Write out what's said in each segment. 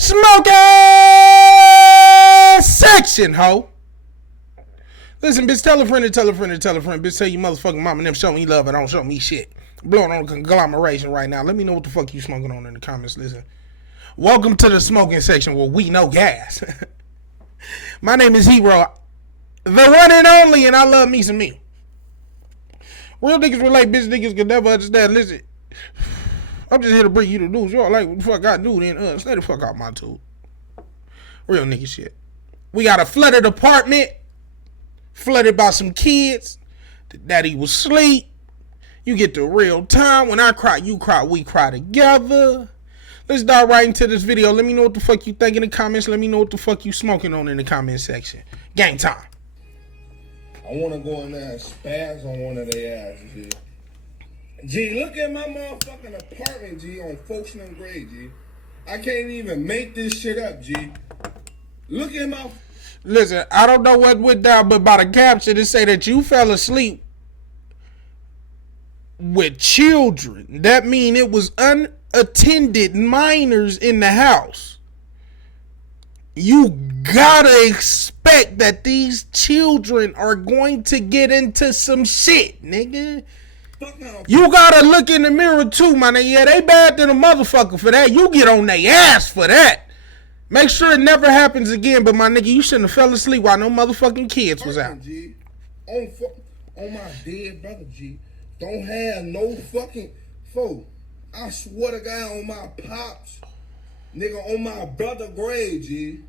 Smoking section, ho. Listen, bitch, tell a friend to tell a friend to tell a friend. Bitch, tell your motherfucking mama and them show me love and don't show me shit. Blowing on a conglomeration right now. Let me know what the fuck you smoking on in the comments. Listen. Welcome to the smoking section where we know gas. My name is Hero, the one and only, and I love me some me. Real niggas relate, bitch niggas can never understand. Listen, I'm just here to bring you the news. Y'all like what the fuck I do then? Stay the fuck out my tube. Real nigga shit. We got a flooded apartment, flooded by some kids. The daddy was asleep. You get the real time. When I cry, you cry. We cry together. Let's dive right into this video. Let me know what the fuck you think in the comments. Let me know what the fuck you smoking on in the comment section. Game time. I want to go in there and spaz on one of their asses, G. G, look at my motherfucking apartment, G, on Folkestone Grade, G. I can't even make this shit up, G. Look at my... Listen, I don't know what went down, but by the caption, it say that you fell asleep with children. That mean it was unattended minors in the house. You gotta expect that these children are going to get into some shit, nigga. You gotta look in the mirror too, my nigga. Yeah, they bad than a motherfucker for that. You get on their ass for that. Make sure it never happens again. But my nigga, you shouldn't have fell asleep while no motherfucking kids was out. G. On my dead brother, G. Don't have no fucking foe. I swear to God, on my pops, nigga, on my brother grade, G.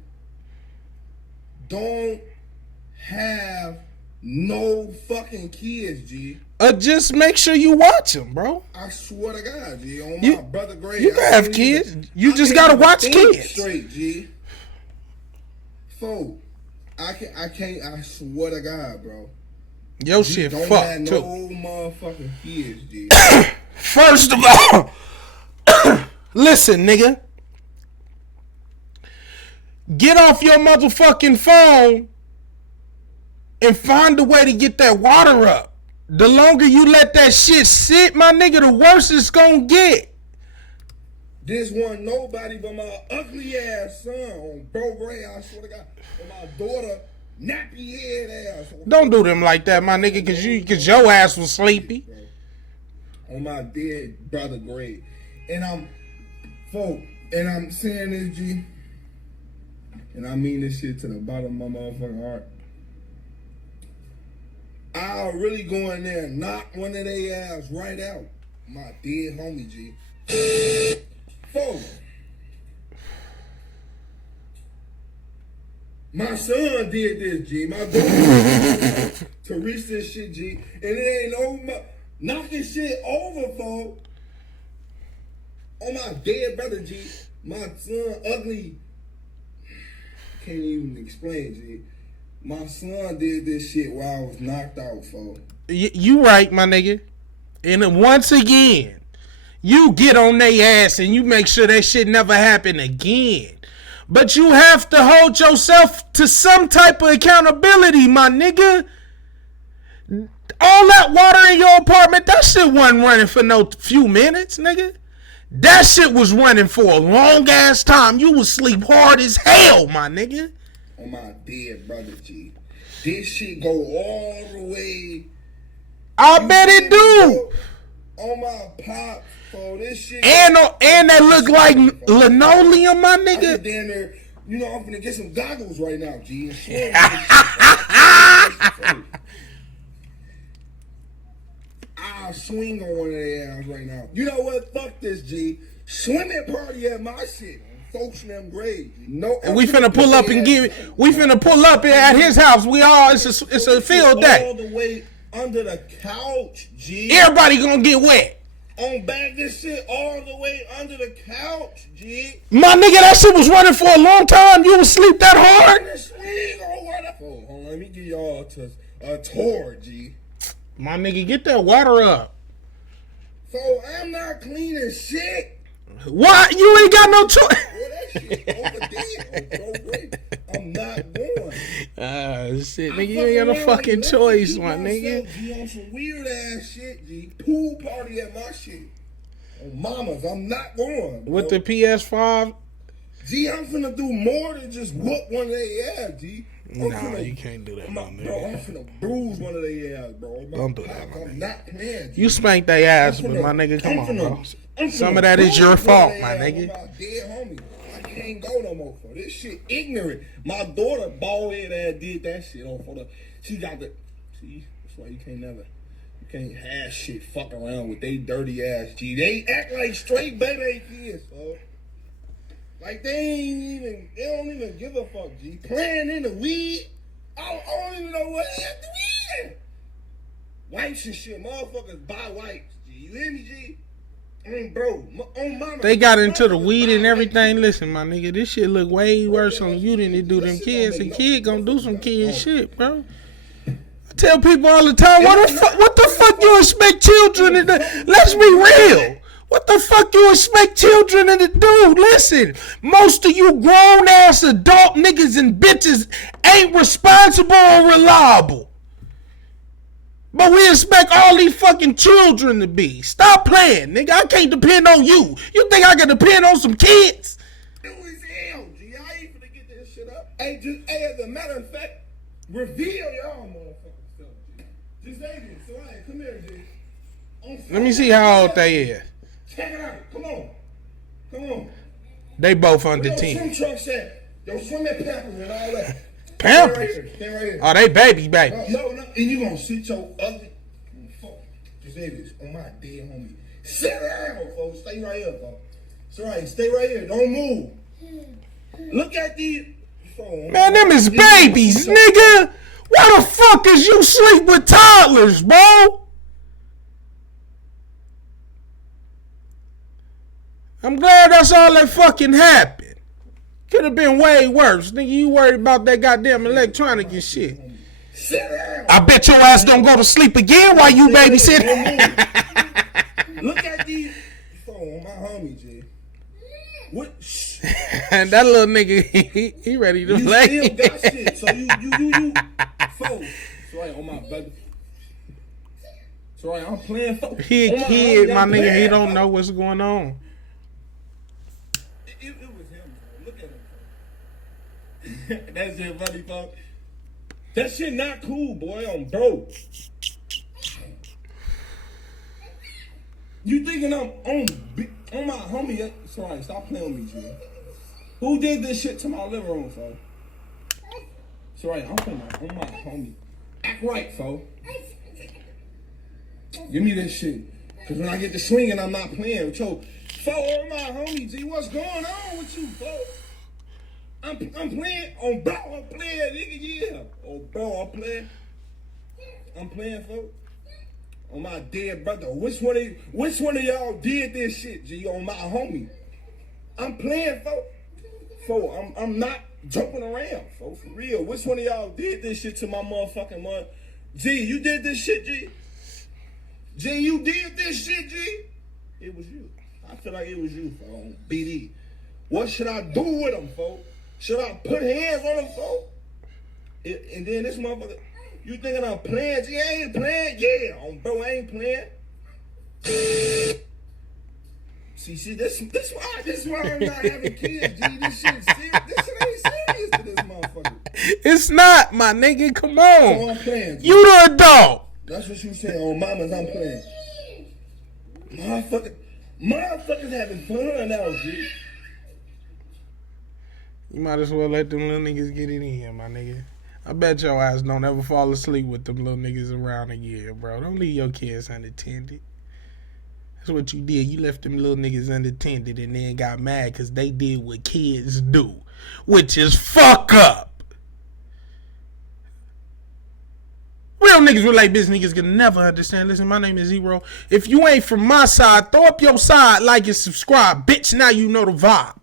Don't have no fucking kids, G. Just make sure you watch them, bro. I swear to God, G. On my brother grade, you can have kids. You just gotta watch kids. Straight, G. Foe. I can't. I swear to God, bro. Your shit fucked too. No motherfucking kids, G. First of all, listen, nigga. Get off your motherfucking phone and find a way to get that water up. The longer you let that shit sit, my nigga, the worse it's gonna get. This one nobody but my ugly ass son on bro Gray, I swear to God, and my daughter nappy head ass. Don't do them like that, my nigga, cause your ass was sleepy. On my dead brother Gray. And I'm saying this, G. And I mean this shit to the bottom of my motherfucking heart. I'll really go in there and knock one of their ass right out. My dead homie, G. Folks. My son did this, G. My daughter to reach this shit, G. And it ain't no knocking shit over, folks. On my dead brother, G. My son ugly. Can't even explain, G. My son did this shit while I was knocked out, folks. You right, my nigga. And once again, you get on their ass and you make sure that shit never happen again. But you have to hold yourself to some type of accountability, my nigga. All that water in your apartment, that shit wasn't running for no few minutes, nigga. That shit was running for a long ass time. You was sleep hard as hell, my nigga. On my dead brother, G. This shit go all the way. I bet it do. On my pop, so this shit. And that look like linoleum, my nigga. I'm down there, you know, I'm finna get some goggles right now, G. I'll swing on one of their ass right now. You know what? Fuck this, G. Swimming party at my shit. Folks in them grades. No, and we finna pull up and we finna pull up at his house. It's a field day. All the way under the couch, G. Everybody gonna get wet. On back this shit all the way under the couch, G. My nigga, that shit was running for a long time. You was sleep that hard? Hold on, let me give y'all a tour, G. My nigga, get that water up. So I'm not cleaning shit. What? You ain't got no choice. Well, that shit over there. I'm not going. Shit, nigga, you ain't got no fucking choice, my nigga. G on some weird ass shit, G. Pool party at my shit. On mamas, I'm not going. With the PS5. G, I'm finna do more than just whoop one of their ass, G. Nah, you can't do that, my Bro, nigga. I'm finna bruise one of their ass, bro. Don't do that, my I'm nigga. not playing, G. You spanked their ass, I'm but finna- my nigga, come I'm on, finna- bro. I'm Some finna of that is your bruise one fault, of my their ass nigga. with my dead homie. I can't go no more for this shit. Ignorant. My daughter, bald head ass, did that shit on for the. She got the. See, that's why you can't have shit fuck around with they dirty ass G. They act like straight baby kids, bro. Like they don't even give a fuck, G. Playing in the weed. I don't even know what the weed. Wipes and shit, motherfuckers buy wipes, G. You hear me, G? Bro, on mama. They got into the motherfuckers weed buy and wipes. everything. Listen, my nigga, this shit look way worse on you than it do them kids. The kid gonna do some kid shit, bro. I tell people all the time, what the fuck you expect children to do? Let's be real. What the fuck you expect children to do? Listen, most of you grown ass adult niggas and bitches ain't responsible or reliable. But we expect all these fucking children to be. Stop playing, nigga. I can't depend on you. You think I can depend on some kids? It was hell, G. I ain't finna get this shit up. Hey, as a matter of fact, reveal y'all motherfucking stuff, G. Just say this. So, hey, come here, G. Let me see how old they is. Check it out. Come on. Come on. They both under Where 10. your swim trunks at? Your swimming pampers and all that. Pampers? Stand right here. Oh, they babies. No, and you gonna sit your ugly fuck. Just say this on my dead homie. Sit down, folks. Stay right here, folks. It's alright. Stay right here. Don't move. Look at these. Man, them is babies, nigga. Why the fuck is you sleep with toddlers, bro? I'm glad that's all that fucking happened. Could have been way worse. Nigga, you worried about that goddamn electronic and shit. Sit down. I bet your ass don't go to sleep again while you babysit. Look at these. On my homie, G. What? Shh. And that little nigga, he ready to You play. still got shit. So you. Folks. Sorry, on my brother. Sorry, I'm playing folks. He a On my kid, homie, my I'm nigga. He playing, don't folks. know what's going on. It was him. Look at him. That shit funny, folks. That shit not cool, boy. On bro. You thinking I'm on my homie? Sorry, stop playing with me, G. Who did this shit to my living room, folks? Sorry, I'm putting on my homie. Act right, folks. Give me this shit. Cause when I get to swinging, I'm not playing with you. On my homie, G. What's going on with you, folks? I'm playing on bro. I'm playing, nigga. Yeah. Oh, bro, I'm playing, folks. On my dead brother. Which one of y'all did this shit, G? On my homie. I'm playing, folks. I'm not joking around, folks. For real. Which one of y'all did this shit to my motherfucking mother? G, you did this shit, G? G, you did this shit, G? It was you. I feel like it was you, folks. BD. What should I do with them, folks? Should I put hands on them, folks? And then this motherfucker, you thinking I'm playing? G, I ain't playing? Yeah, bro, I ain't playing. See, this why I'm not having kids, G. This shit serious. This shit ain't serious to this motherfucker. It's not, my nigga. Come So on. I'm playing, G. You the adult. That's what you saying. On mamas, I'm playing. Motherfuckers having fun now, G. You might as well let them little niggas get it in, my nigga. I bet your ass don't ever fall asleep with them little niggas around again, bro. Don't leave your kids unattended. That's what you did. You left them little niggas unattended and then got mad because they did what kids do, which is fuck up. Real niggas relate business niggas can never understand. Listen, my name is Zero. If you ain't from my side, throw up your side, like and subscribe. Bitch, now you know the vibe.